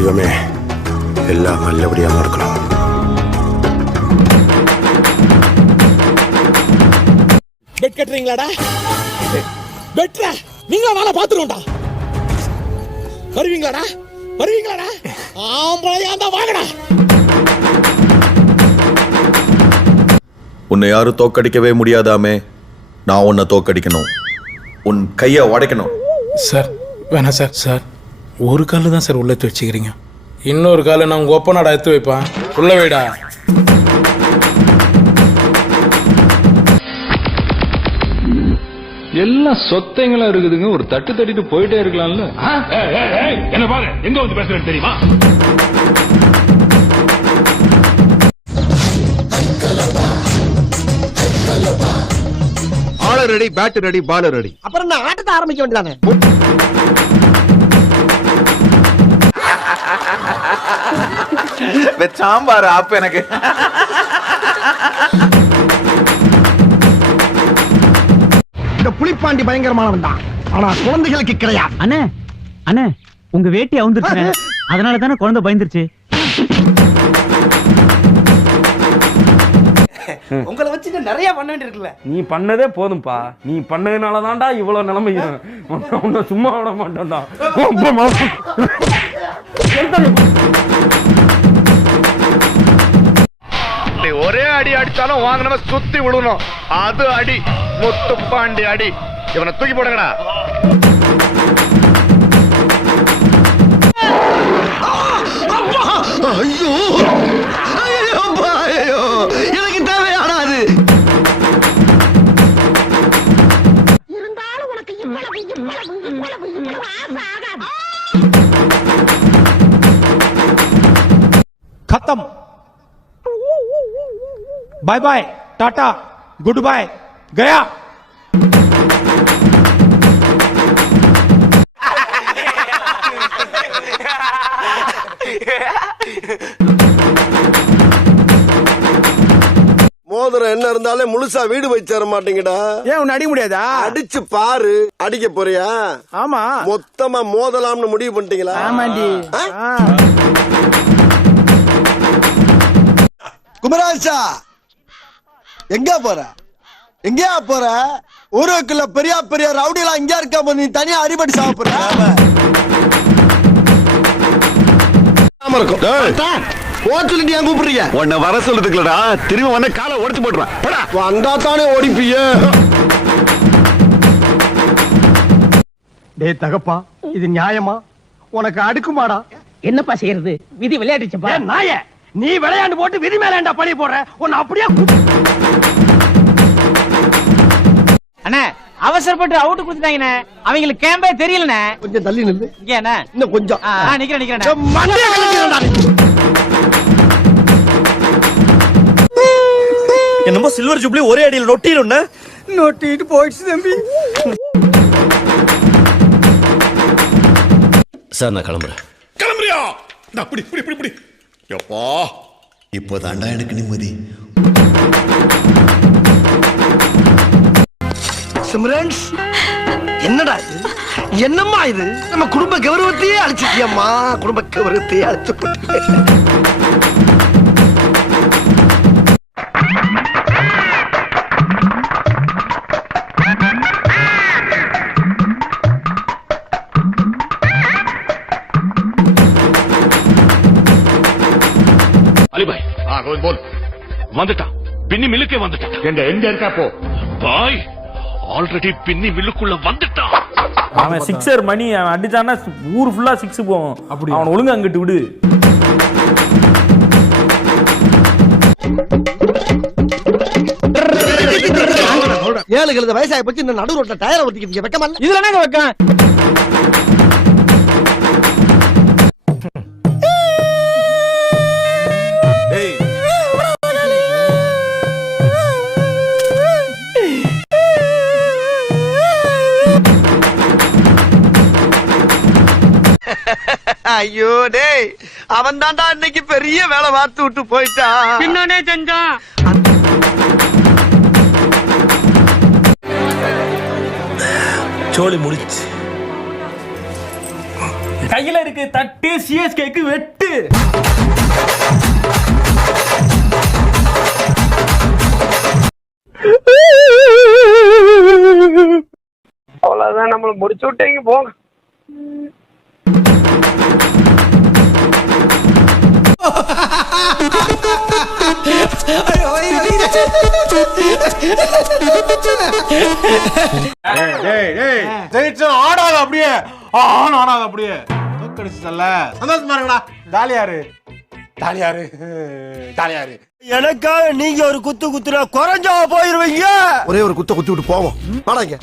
தெய்வமே எல்லாம் நல்லபடியாக நடக்கணும். பெட் கட்டுறீங்களாடா? பெட்ரா நீங்க நாளை பாத்துருவோம்டா. வருவீங்களாடா? வருவீங்களாடா? ஆம்பளையா தான் வாங்கடா. உன்னை யாரும் தோக்கடிக்கவே முடியாதாமே. நான் உன்னை தோக்கடிக்கணும், உன் கையை உடைக்கணும். சார் வேணாம் சார். சார் ஒரு காலில் தான் சார் உள்ள எடுத்து வச்சுக்கிறீங்க, இன்னொரு காலை நான் உங்கள் ஒப்பனாடா எடுத்து வைப்பேன். உள்ள வைடா. எல்லாம் சொத்தைங்களா இருக்குதுங்க. ஒரு தட்டு தட்டிட்டு போயிட்டே இருக்கலாம்ல. என்ன பாரு, எங்க வந்து பேசுறேன்னு தெரியுமா? ஆளர் ரெடி, பேட் ரெடி, பாலர் ரெடி. அப்புறம் நான் ஆட்டத்தை ஆரம்பிக்க வேண்டியதானே? சாம்பார் ஆப்பு எனக்கு. இந்த புலிப்பாண்டி பயங்கரமானவன் தான், ஆனா குழந்தைகளுக்கு கிடையாது. அண்ணே அண்ணே உங்க வேட்டி அவுந்துருச்சு, அதனால தானே குழந்தை பயந்துருச்சு. உங்களை வச்சுட்டு நிறைய பண்ண வேண்டியிருக்குல்ல. நீ பண்ணதே போதும்பா. நீ பண்ணதுனால தான்டா இவ்வளவு நிலைமை. உன்னை சும்மா விட மாட்டேன்டா. ஒரே அடி அடிச்சாலும் வாங்கினவ சுத்தி விடணும். அது அடி, முத்துப்பாண்டி அடி. இவனை தூக்கி போடுங்கடா. ஐயோ ஐயோ, எனக்கு தேவையானாது. இருந்தாலும் உனக்கு खत्म. Bye bye, tata, goodbye, गया. மோதிரம் என்ன இருந்தாலும் முழுசா வீடு போய் சேர மாட்டீங்கடா. ஏன் உன்னை அடிக்க முடியாதா? அடிச்சு பாரு. அடிக்க போறியா? ஆமா. மொத்தமா மோதலாம்னு முடிவு பண்ணிட்டீங்களா? ஆமாண்டி. குமராஜா எங்க போற? எங்கயா போற? ஊருக்குள்ள பெரிய பெரிய ரவுடிலாம் இங்க இருக்க, நீ தனியா அடிபடி சாப்பிடுற. கூப்பிடுறீங்க உன்னை வர சொல்றதுக்குலடா. திரும்ப வந்த காலை உடைச்சு போட்டுருவேன். வந்தா தானே ஓடிப்பிய. டே தகப்பா, இது நியாயமா? உனக்கு அடுக்குமாடா? என்னப்பா செய்யறது, விதி விளையாடுச்சுப்பா. நாய, நீ விளையாண்டு போட்டு விதி மேல பழி போடுற. உன்னை அப்படியே அண்ணே அவசரப்பட்டு அவுட் கொடுத்துட்டாங்கண்ணே. அவங்களுக்கு கேம்பே தெரியலண்ணே. கொஞ்சம் தள்ளி நில்லு. இங்க என்ன இன்னும் கொஞ்சம். நிக்கிறேன். என்னமோ சில்வர் ஜூப்ளி ஒரே அடியில் நொட்டிட்டு போயிடுச்சு தம்பி. சார் நான் கிளம்புறேன். கிளம்புறியா? இப்படி இப்படி இப்படி இப்படி. எப்பா இப்போதாண்டா எனக்கு நிம்மதி. சிம்ரன்ஸ், என்னடா இது? என்னம்மா இது? நம்ம குடும்ப கௌரவத்தையே அழிச்சிட்டியம்மா. குடும்ப கௌரவத்தையே அழிச்சு போட்டு. அலிபாய் போல் வந்துட்டான். பின்னி மில்லுக்கே வந்துட்டான். எங்க இருக்கா போ பாய். ஆல்ரெடி பின்னி மில்லுக்குள்ள வந்துட்டான். அவன் சிக்ஸர் மணி அவன் அடிச்சான்னா ஊர் ஃபுல்லா சிக்ஸ் போகும். அப்படி அவன் ஒழுங்கு அங்கிட்டு விடு. ஏழு கழுத வயசாய பத்தி இந்த நடு ரோட்ல டயரை ஒட்டிக்கிட்டு வெக்கமா இல்ல? இதுல என்ன வைக்க? ஐயோ டேய், அவன் தாண்டா இன்னைக்கு பெரிய வேலை பார்த்து விட்டு போயிட்டான். பின்னானே செஞ்சான். சோழி முடிச்சு கையில இருக்கு தட்டு, சிஎஸ்கேக்கு வெட்டு. அவ்வளவுதான், நம்மள முடிச்சு விட்டீங்க போங்க. ஆடாத அப்படியே ஆடாத அப்படியே தோக்கடிச்சுட்டல்ல. சந்தோஷமா இருக்கடா. ஜாலியாரு ஜாலியாரு ஜாலியாரு. எனக்காக நீங்க ஒரு குத்து குத்துனா குறைஞ்சா போயிருவீங்க. ஒரே ஒரு குத்த குத்தி விட்டு போவோம். வாடாங்க.